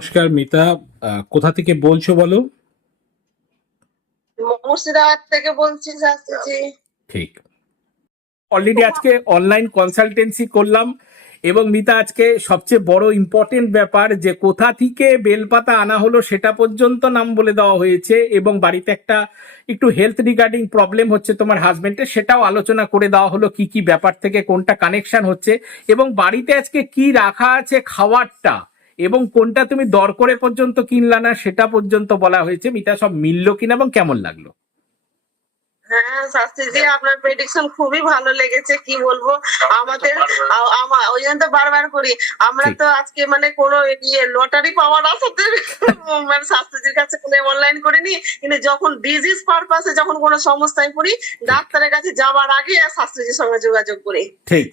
নমস্কার মিতা কোথা থেকে বলছো বলো? মুর্শিদাবাদ থেকে বলছি শাস্ত্রীজি ঠিক। অলরেডি আজকে অনলাইন কনসালটেন্সি করলাম এবং মিতা আজকে সবচেয়ে বড় ইম্পর্টেন্ট ব্যাপার যে কোথা থেকে বেলপাতা আনা হলো সেটা পর্যন্ত নাম বলে দেওয়া হয়েছে এবং বাড়িতে একটা একটু হেলথ রিগার্ডিং প্রবলেম হচ্ছে তোমার হাজবেন্ডের সেটাও আলোচনা করে দেওয়া হলো কি কি ব্যাপার থেকে কোনটা কানেকশন হচ্ছে এবং বাড়িতে আজকে কি রাখা আছে খাওয়ারটা। এবং কোনটা তুমি দর করে পর্যন্ত কিনলা না সেটা পর্যন্ত বলা হয়েছে মিতা সব মিললো কিনা এবং কেমন লাগল? হ্যাঁ শাস্ত্রীজি আপনার প্রেডিকশন খুবই ভালো লেগেছে কি বলব? আমাদের ওই জন্য তো বারবার করি। আমরা তো আজকে মানে কোনো ইয়ে লটারি পাওয়ার আসাতে মানে শাস্ত্রীজির কাছে কোনো অনলাইন করিনি। কিন্তু যখন ডিজিজ পারপাসে যখন কোনো সমস্যায় পড়ি ডাক্তারের কাছে যাওয়ার আগে শাস্ত্রীজির সঙ্গে যোগাযোগ করি।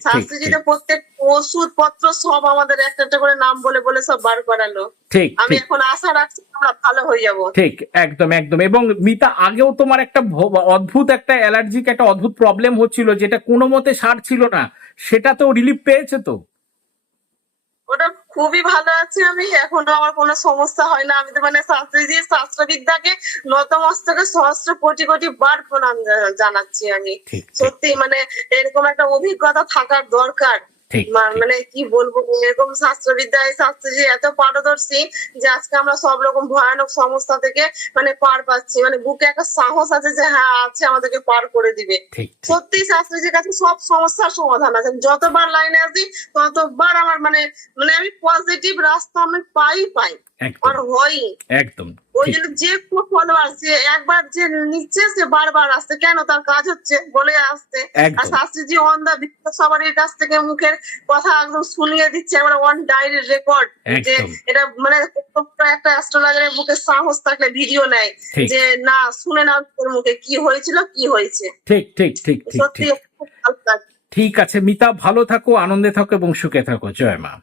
শাস্ত্রীজি তো প্রত্যেক ওষুধ পত্র সব আমাদের একটা একটা করে নাম বলে বলে সব বার করালো। ঠিক আমি এখন আশা রাখছি আমরা ভালো হয়ে যাব। ঠিক একদম একদম। এবং মিতা আগেও তোমার একটা অদ্ভুত একটা অ্যালার্জিক একটা অদ্ভুত প্রবলেম হচ্ছিল যেটা কোনো মতে সার ছিল না। সেটা তো রিলিফ পেয়েছে তো? ওটা খুবই ভালো আছে আমি এখনও আমার কোনো সমস্যা হয় না। আমি তো মানে শাস্ত্রীজি শাস্ত্রবিদ্যাকে নতমস্তকে সহস্র কোটি কোটি বার প্রণাম জানাচ্ছি আমি। সত্যি মানে এরকম একটা অভিজ্ঞতা থাকার দরকার। মানে কি বলব এরকম শাস্ত্রবিদ্যায় শাস্ত্রজি এত পারদর্শী যে আজকে আমরা সব রকম ভয়ানক সমস্যা থেকে মানে পার পাচ্ছি। মানে বুকে একটা সাহস আছে যে হ্যাঁ আছে আমাদেরকে পার করে দিবে। সত্যি শাস্ত্রীজির কাছে সব সমস্যার সমাধান আছে। যতবার লাইনে আসি ততবার আমার মানে মানে আমি পজিটিভ রাস্তা আমি পাই পাই। আর হয়ই। একদম। ওই জন্য যে ফলোয়ার সে একবার যে নিচ্ছে সে বারবার আসছে। কেন? তার কাজ হচ্ছে বলে আসছে আর শাস্ত্রীজি অন দা সবার কাছ থেকে মুখের কথা একদম শুনিয়ে দিচ্ছে একবার অন ডায়েরি রেকর্ড যে এটা মানে একটা অ্যাস্ট্রোলজারের মুখে সাহস থাকলে ভিডিও নেয় যে না শুনে নাও তোর মুখে কি হয়েছিল কি হয়েছে? ঠিক ঠিক ঠিক ঠিক সত্যি। ঠিক আছে মিতা ভালো থাকো আনন্দে থাকো এবং সুখে থাকো। জয় মা।